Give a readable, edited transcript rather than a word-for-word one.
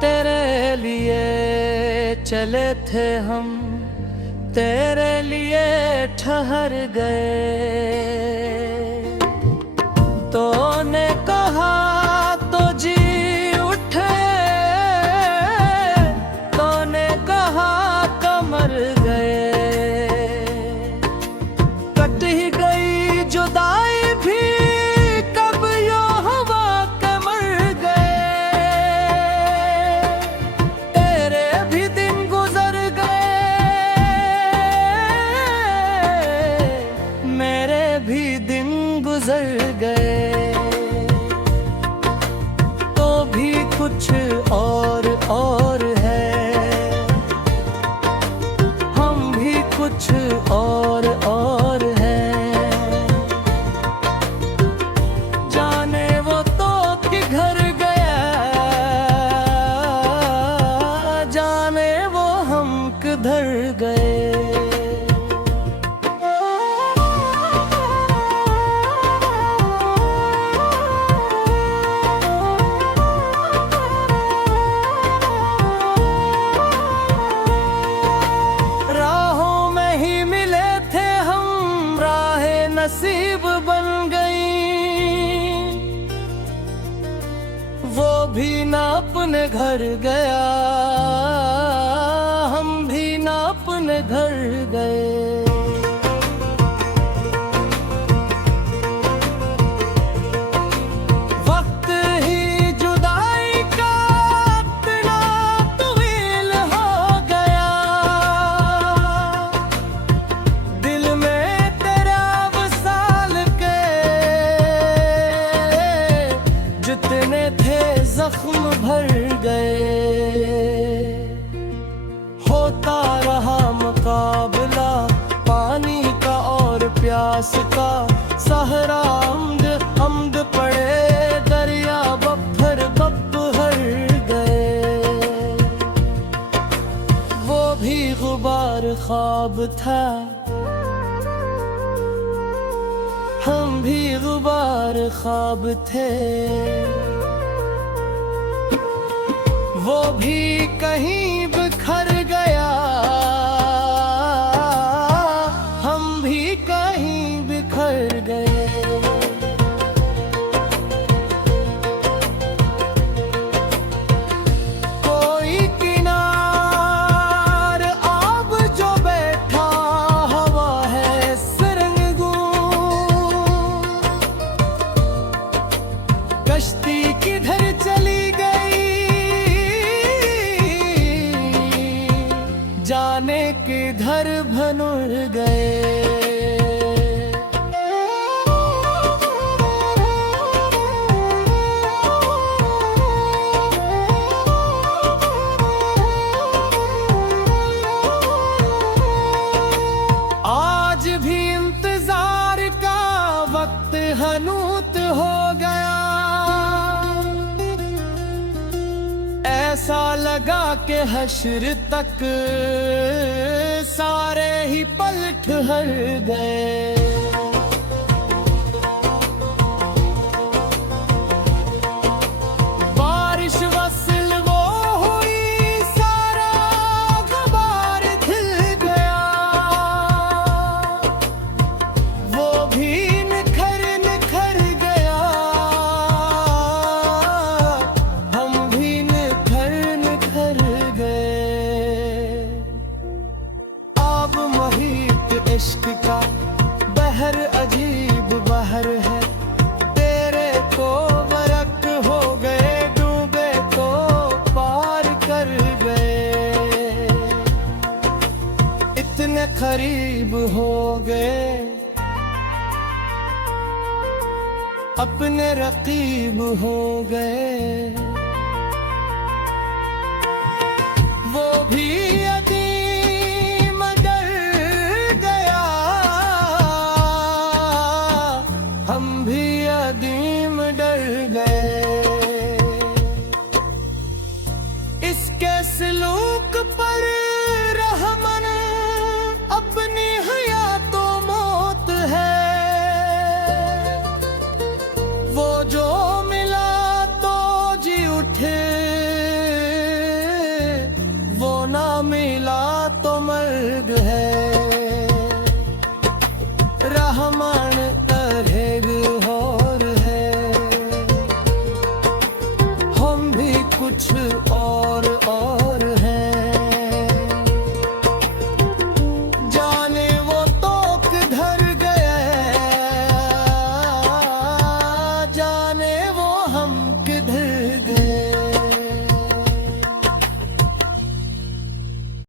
तेरे लिए चले थे हम, तेरे लिए ठहर गए। तूने कहा तो जी उठे, तूने कहा कमर गए। कट ही गई जुदाई भी, कब यो हवा के मर गए। तेरे भी दिन गुजर गए, मेरे भी दिन गुजर गए। तो भी कुछ और है, हम भी कुछ और हैं। जाने वो तो किधर गया, जाने वो हम किधर गए। नसीब बन गई, वो भी ना अपने घर गया, हम भी ना अपने घर गए। वक्त ही जुदाई का इतना तवील हो गया, दिल में जितने थे जख्म भर गए। होता रहा मुकाबला पानी का और प्यास का, सहरा अम्द पड़े दरिया बपहर बपहर गए। वो भी गुबार ख्वाब था, हम भी गुबार ख्वाब थे। वो भी कहीं बिखर गया, हम भी कहीं बिखर गए। कोई किनार आब जो बैठा, हवा है कश्ती किधर चली गई, जाने किधर भनुर गए। आज भी इंतजार का वक्त हनूत हो गया, ऐसा लगा कि हश्र तक सारे ही पल ठहर गए। बारिश वसल वो हुई, सारा गुबार खिल गया। वो भी निखर गया, हम भी निखर गए। आब मुहीत इश्क का बहर अजीब बहर है, तेरे को बरक हो गए, डूबे तो पार कर गए। इतने करीब हो गए, अपने रकीब हो गए। वो भी यदि कुछ और